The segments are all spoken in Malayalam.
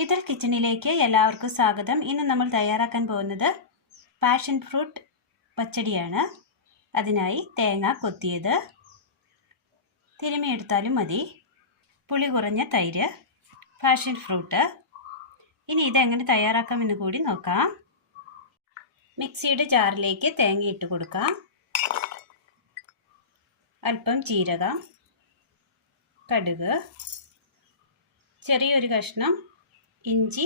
ഈതൽ കിച്ചണിലേക്ക് എല്ലാവർക്കും സ്വാഗതം. ഇന്ന് നമ്മൾ തയ്യാറാക്കാൻ പോകുന്നത് പാഷൻ ഫ്രൂട്ട് പച്ചടിയാണ്. അതിനായി തേങ്ങ കൊത്തിയത്, തിരുമിയെടുത്താലും മതി, പുളി കുറഞ്ഞ തൈര്, പാഷൻ ഫ്രൂട്ട്. ഇനി ഇതെങ്ങനെ തയ്യാറാക്കാമെന്ന് കൂടി നോക്കാം. മിക്സിയുടെ ജാറിലേക്ക് തേങ്ങ ഇട്ട് കൊടുക്കാം. അല്പം ജീരകം, കടുക്, ചെറിയൊരു കഷ്ണം ഇഞ്ചി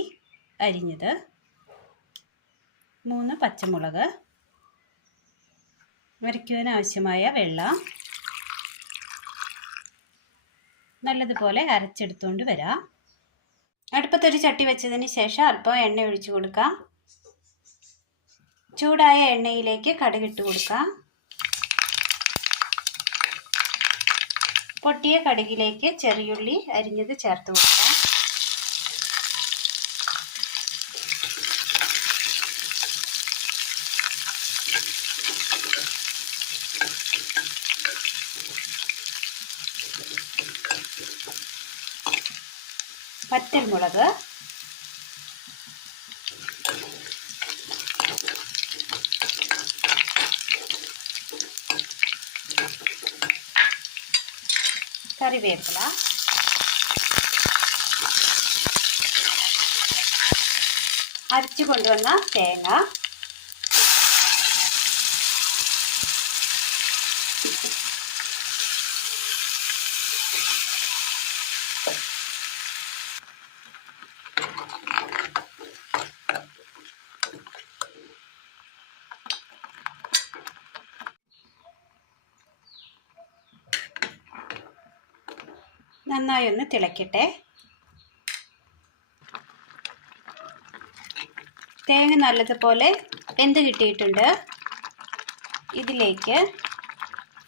അരിഞ്ഞത്, 3 പച്ചമുളക്, അരയ്ക്കുവാൻ ആവശ്യമായ വെള്ളം. നല്ലതുപോലെ അരച്ചെടുത്തുകൊണ്ട് വരാം. അടുപ്പത്തൊരു ചട്ടി വെച്ചതിന് ശേഷം അല്പം എണ്ണ ഒഴിച്ചു കൊടുക്കാം. ചൂടായ എണ്ണയിലേക്ക് കടുകിട്ട് കൊടുക്കാം. പൊട്ടിയ കടുകിലേക്ക് ചെറിയുള്ളി അരിഞ്ഞത് ചേർത്ത് കൊടുക്കാം. പച്ചമുളക്, കറിവേപ്പില, അരച്ചു കൊണ്ടുവന്ന തേങ്ങ, നന്നായി ഒന്ന് തിളയ്ക്കട്ടെ. തേങ്ങ നല്ലതുപോലെ വെന്ത് കിട്ടിയിട്ടുണ്ട്. ഇതിലേക്ക്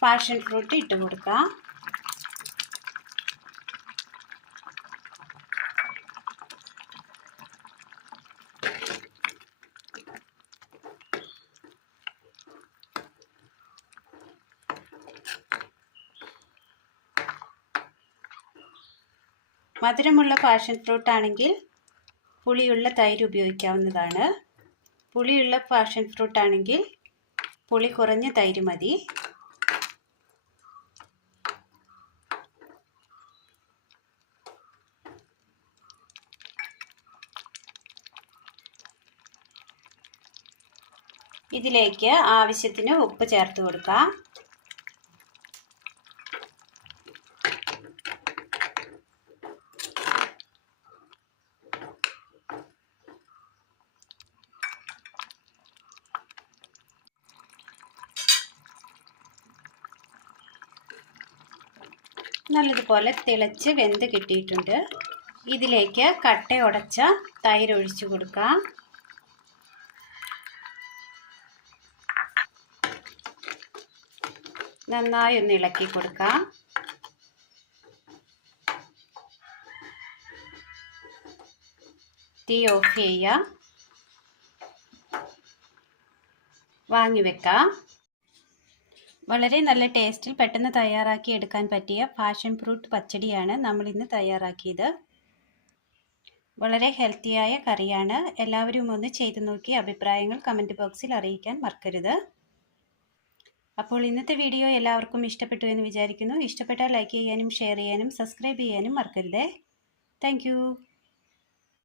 പാഷൻ ഫ്രൂട്ട് ഇട്ട് കൊടുക്കാം. മധുരമുള്ള പാഷൻ ഫ്രൂട്ട് ആണെങ്കിൽ പുളിയുള്ള തൈര് ഉപയോഗിക്കാവുന്നതാണ്. പുളിയുള്ള പാഷൻ ഫ്രൂട്ട് ആണെങ്കിൽ പുളി കുറഞ്ഞ തൈര് മതി. ഇതിലേക്ക് ആവശ്യത്തിന് ഉപ്പ് ചേർത്ത് കൊടുക്കാം. നല്ലതുപോലെ തിളച്ച് വെന്ത് കിട്ടിയിട്ടുണ്ട്. ഇതിലേക്ക് കട്ട ഉടച്ച തൈര് ഒഴിച്ചു കൊടുക്കാം. നന്നായി ഒന്ന് ഇളക്കി കൊടുക്കാം. തീ ഓഫ് ചെയ്യാം. വാങ്ങി വെക്കാം. വളരെ നല്ല ടേസ്റ്റിൽ പെട്ടെന്ന് തയ്യാറാക്കി എടുക്കാൻ പറ്റിയ പാഷൻ ഫ്രൂട്ട് പച്ചടിയാണ് നമ്മൾ ഇന്ന് തയ്യാറാക്കിയത്. വളരെ ഹെൽത്തിയായ കറിയാണ്. എല്ലാവരും ഒന്ന് ചെയ്തു നോക്കി അഭിപ്രായങ്ങൾ കമൻറ്റ് ബോക്സിൽ അറിയിക്കാൻ മറക്കരുത്. അപ്പോൾ ഇന്നത്തെ വീഡിയോ എല്ലാവർക്കും ഇഷ്ടപ്പെട്ടു എന്ന് വിചാരിക്കുന്നു. ഇഷ്ടപ്പെട്ടാൽ ലൈക്ക് ചെയ്യാനും ഷെയർ ചെയ്യാനും സബ്സ്ക്രൈബ് ചെയ്യാനും മറക്കരുതേ. താങ്ക്